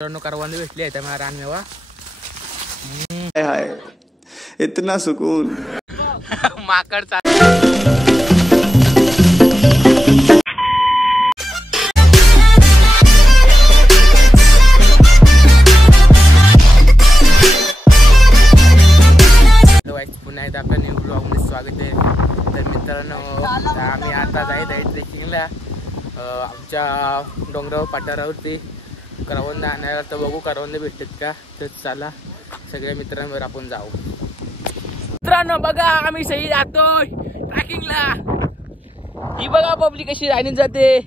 करवंद भेटली आहे मला रानमेवा. हाय इतना सुकून. माकड पुन्हा एकदा आपल्या न्यू ब्लॉग मध्ये स्वागत आहे. तर मित्रांनो आम्ही आता जायत आहे ट्रेकिंगला आमच्या डोंगरावर पाटारावरती करवंद आणायला. तर बघू करवंद भेटतात का. तर चला सगळ्या मित्रांवर आपण जाऊ. मित्रांनो बघा आम्ही सही जातोय ट्रेकिंगला. ही बघा पब्लिक कशी राहून जाते.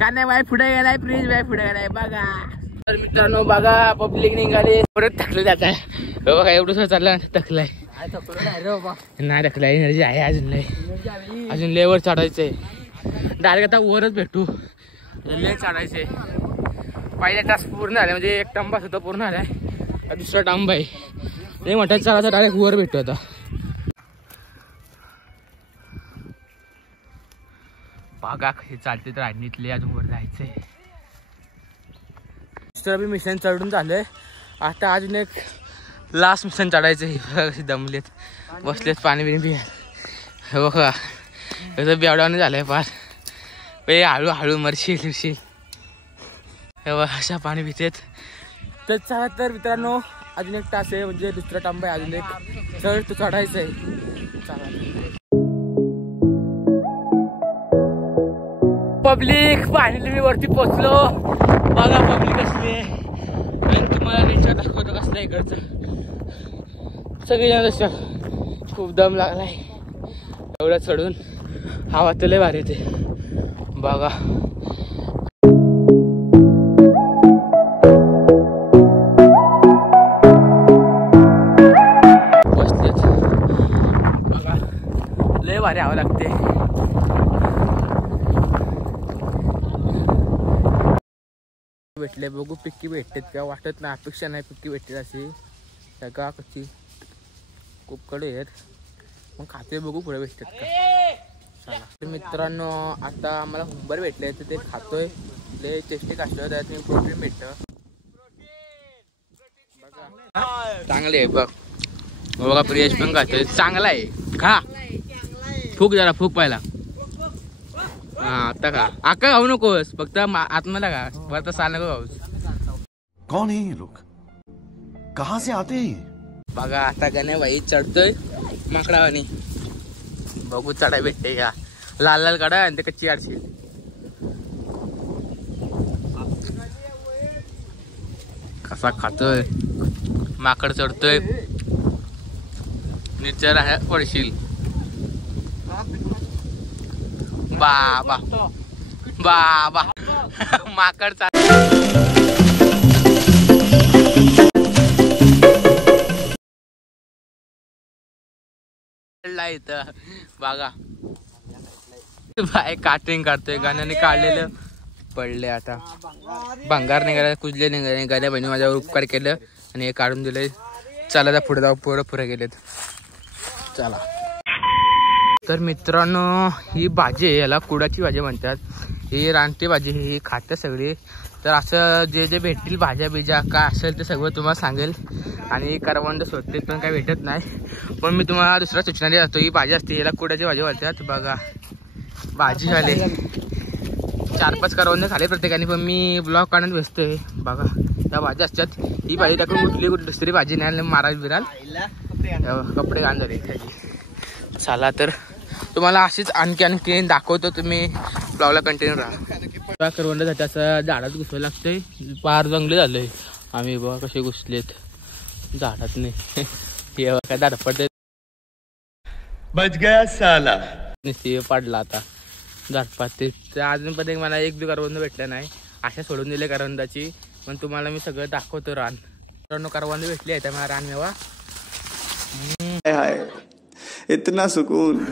का नाही बाय पुढे गेलाय प्लीज बाय पुढे गेलाय बघा. तर मित्रांनो बघा पब्लिक निघाले परत थकले जात आहे. बघा एवढं चाललं थकलाय नाही थकलाय. एनर्जी आहे अजून लेवर चढायचंय. डायरेक्ट आता वरच भेटू. ले चढायचंय. पहिला टास्क पूर्ण झाला म्हणजे एक टंबा सुद्धा पूर्ण झालाय. दुसरा टंबा आहे ते म्हटलं चला डायरेक्ट वर भेटू. आता बघा कशी चालते तर आणीतले अजून वर जायचंय. दुसरं मिशन चढून झालंय. आता अजून एक लास्ट मिशन चढायचं. कशी दमलेत बसलेत पाणी बिणी पिया. बघा कसं बेवडावणे झालंय फार. पे हळूहळू मरशील फिरशील. अशा पाणी पितेत. तर चला तर मित्रांनो अजून एक तास आहे म्हणजे दुसरा टांबा आहे. अजून एक चढ तो चढायचं आहे. चला पब्लिक फायनली मी वरती पोचलो. बघा पब्लिक असले आणि तुम्हाला नेचर दाखवतो कसलं इकडचं. सगळेजण तसं खूप दम लागलाय एवढं चढून. हवा तर लय भारी येते बघा. बसलेत बघा लय भारी हवा लागते. भेटले बघू पिक्की भेटतात का. वाटत नाही अपेक्षा नाही पिक्की भेटते अशी. का कशी खूप कडे आहेत मग खाते बघू पुढे भेटतात का. चला तर मित्रांनो आता आम्हाला हुंबर भेटले तर ते खातोय. ते टेस्टी असलं त्यात मी प्रोटीन भेटतं. चांगले आहे बघ. बघा प्रियश पण खातोय. चांगला आहे खा. फूक जरा फूक पाहिला. हा आता खा. आका खाऊ नकोस फक्त आत्माला खा. वरता साल नको खाऊस. कौन है ये लोग कहाँ से आते हैं. बघा आता गणे बाई चढतोय माकडावानी. बघू चढाय भेटते का. लाल लाल काढा आणि ते कच्ची आडशी. कसा खातोय माकड चढतोय. निचर आहे पडशील. बाबा बाबा माकड इथं बघा बाय काटिंग काढतोय. गाण्याने काढलेलं पडले. आता भंगार निघाला कुजले निघाले. गाण्या बहिणी माझ्यावर उपकार केलं आणि हे काढून दिले. चला पुढे जाऊ. पोरं पुढे गेलेत. चला तर मित्रांनो ही भाजी आहे. याला कुडाची भाजी म्हणतात. ही रानटी भाजी ही खाते सगळी. तर असं जे जे भेटतील भाज्या बिज्या काय असेल ते सगळं तुम्हाला सांगेल. आणि करवंद शोधते पण काही भेटत नाही. पण मी तुम्हाला दुसरा सूचना देत असतो. ही भाजी असते याला कुडाची भाजी म्हणतात. बघा भाजी खाले 4-5 करवंद खाले प्रत्येकाने. पण मी ब्लॉग काढून बसतोय. बघा त्या भाज्या असतात. ही भाजी टाकून कुठली दुसरी भाजी नाही माराल बिराल कपडे घाण झाले त्याची. चला तर तुम्हाला अशीच आणखी दाखवतो. तुम्ही ब्लॉगला कंटिन्यू राहा. करवंदासाठी असं झाडात घुसायला लागतंय. पार जंगले झालंय. आम्ही बघा कसे घुसलेत झाडात नाही. हे काय दाड पडते. बच गया साला. निस्ती पाडला आता झाडपात. ते अजून पण मला एक बी करवंद भेटलं नाही. अशा सोडून दिले करवंदाची. पण तुम्हाला मी सगळं दाखवतो. रान करवंद भेटली आहे मला रानमेवा. हाय इतना सुकून.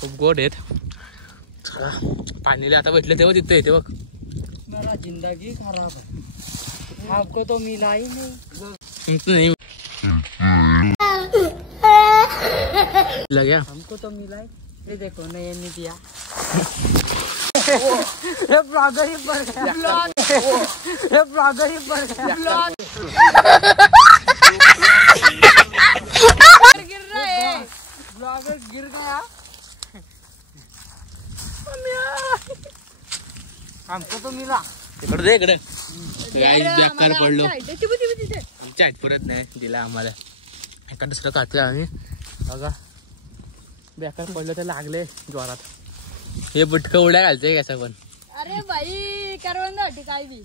खूप गोड आहेत. पाणीला आता भेटले तेव्हा तिथे येते बघ. मेरा जिंदगी खराब है आपको तो मिला ही नहीं. लग गया हमको तो मिला है. ये देखो नहीं दिया. ये ब्लॉगर ही बढ़ गया, ये ब्लॉगर ही बढ़ गया। गिर रहा है, ब्लॉगर गिर गया। हमको तो मिला। इकडे बेकार पडलो, आमच्या हात परत नाही दिला आम्हाला. एका दुसरं काढतोय आम्ही बघा. बेकार पडलं तर लागले जोरात. हे बुटकं उड्या घालतोय कसा पण. अरे भाई करवंदा काय भी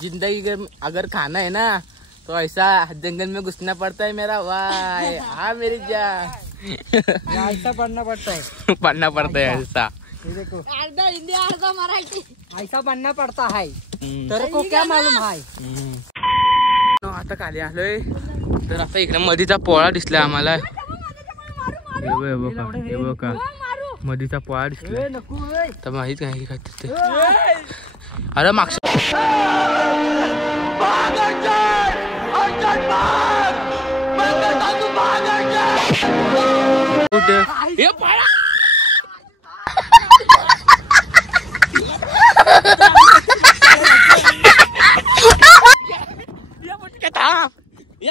जिंदगी अगर खाना है ना तो ऐसा जंगल में घुसना पड़ता है मेरा भाई. हाँ मेरी जान. ऐसा पढ़ना पड़ता है, पढ़ना पड़ता है ऐसा. ये देखो अर्धा हिंदी अर्धा मराठी. ऐसा पढ़ना पड़ता है. तेरे को क्या मालूम है? आता खाली आलोय तर आता इकडे मधीचा पोळा दिसला आम्हाला. हे बघा मधीचा पोळा दिसला. तर माहित नाही काय ते. अरे मागच्या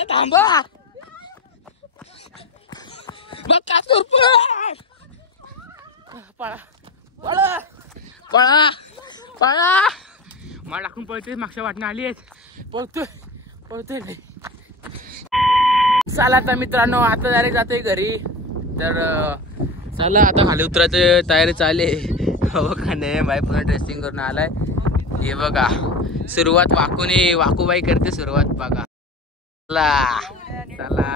थांबा मग का पळा पळा पळा पळा. मला टाकून पळतोय, मागच्या वाटणं आली आहेत. पळतोय पळतोय. चला तर मित्रांनो आता डायरेक्ट जातोय घरी. तर चला आता खाली उतरायची तयारी चालली. बघा नाही बाई पुन्हा ड्रेसिंग करून आलाय. हे बघा सुरुवात वाकूबाई करते सुरुवात बघा. चला चला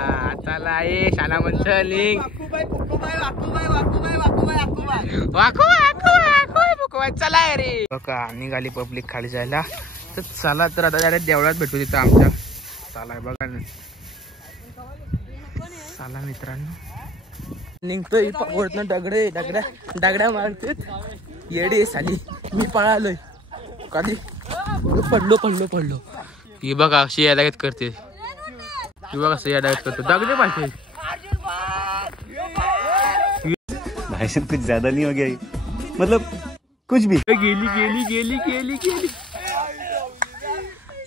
चला ये शाला म्हणत लिंग वाकूबाई चला रे. बघा निघाली पब्लिक खाली जायला. तर चला तर आता डायरेक्ट देवळात भेटू तिथं आमच्या. चला बघा चला मित्रांनो निघतोय वरनं दगड्या मारतेत. येडे साली मी पळालोय कधी पडलो. ही बघा अशी यादागत करते. ही बघा अशी यादागत करतो. दगडे पाहिजे भाषण कुछ ज्यादा नहीं हो गया ये? मतलब कुछ भी. गेली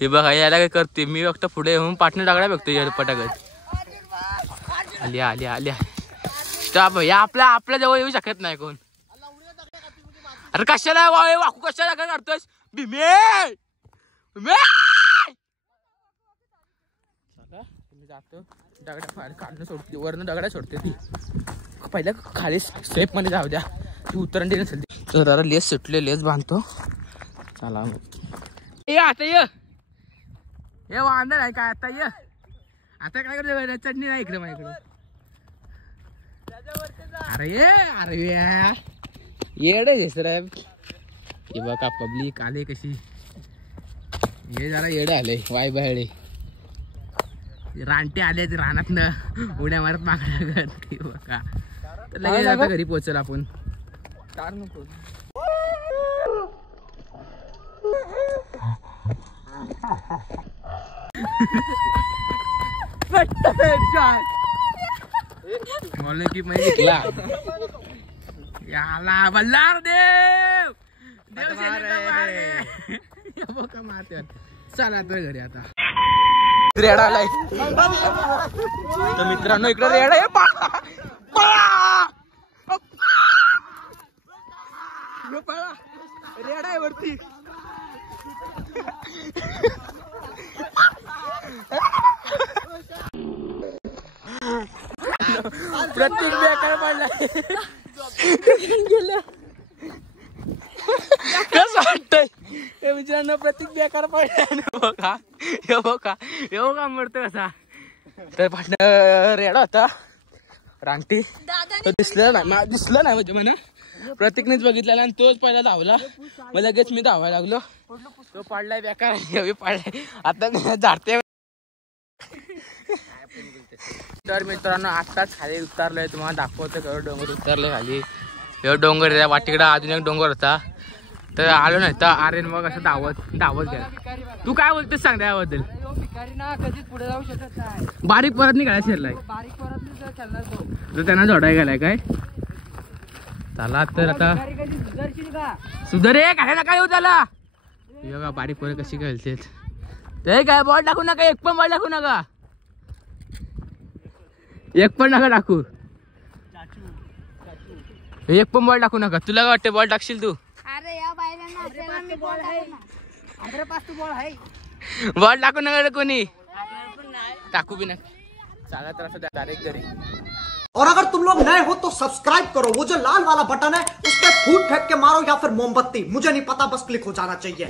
हे बघा याला काय करते. मी फक्त पुढे येऊन पाटणे दगडा बघतो या पटागत. आल्या या आपल्या जवळ येऊ शकत नाही कोण. अरे कशाला वाकू कशाला काय करतोस भीमे. जातो दगडा काढणं सोडते वरनं दगडा सोडते ती. पहिल्या खाली स्टेप मध्ये जाऊ द्या ती उतरण दे नसेल. तर जरा लेस सुटले लेस बांधतो. चला ये आता ये वांदर आहे काय आता ये. आता काय करतो चटणी नाही इकडे माझ्याकडे. अरे येडे सर. हे बघा पब्लिक आले कशी. हे जरा येडे आले वाय बायडे. रानटे आले रानातनं उड्या मारत मागण्या करते बघा. तर लगेच आता घरी पोहोचल आपण. की मध्ये घेतला याला बल्लार देव बघा मारते. चला तर घरी आता. रेडा आलाय तर मित्रांनो इकडे रेडा आहे. रेडा आहे वरती. प्रत्येक बेकार पडला. गेलं कसं वाटतंय मित्रांनो. प्रत्येक बेकार पडला बघा मरतो कसा. तर पाटणं रेडा होता रानटी. दिसलं नाही म्हणजे म्हणा प्रत्येकनेच बघितलेला आणि तोच पहिला धावला. मग लगेच मी धावायला लागलो. तो पडलाय बेकार पडलाय. आता झाडते. तर मित्रांनो आत्ताच खाली उतरलोय. तुम्हाला दाखवतो डोंगर उतरलोय खाली. हे डोंगर वाटीकडे अजून एक डोंगर होता. तर आलो नाही तर आर्यन मग असं धावत गेला. तू काय बोलतोस सांग त्याबद्दल. कधीच पुढे जाऊ शकत नाही. बारीक परत निघाला शिरलाय. बारीक परत खेळणार तो. तर त्यांना जोडाय गेलाय काय. चला तर आता सुधारशील का? सुधरे काय नका येऊ त्याला. बघा बारीक पोरं कशी खेळतेत. ते काय बॉल टाकू नका, एक पण बॉल टाकू नका, एक पण नका टाकू, एक पण बॉल टाकू नका. तुला काय वाटतं बॉल टाकशील तू? अरे या बायलांना आपल्याला मी बॉल आहे. बॉल टाकू नका रे कोणी, टाकू बी नका. चाला तर असं डायरेक्ट घरी. और अगर तुम लोग नए हो तो सब्सक्राइब करो, वो जो लाल वाला बटन है उस पर फूट फेंक के मारो या फिर मोमबत्ती, मुझे नहीं पता, बस क्लिक हो जाना चाहिए.